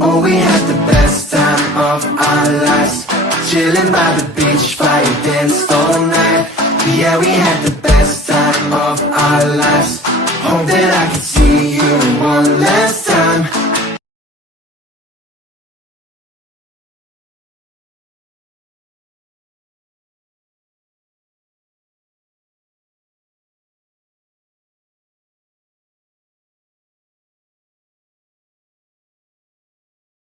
Oh, we had the best time of our lives, chilling by the beach, fire danced all night. Yeah, we had the best time of our lives. Hope that I can see you one last time.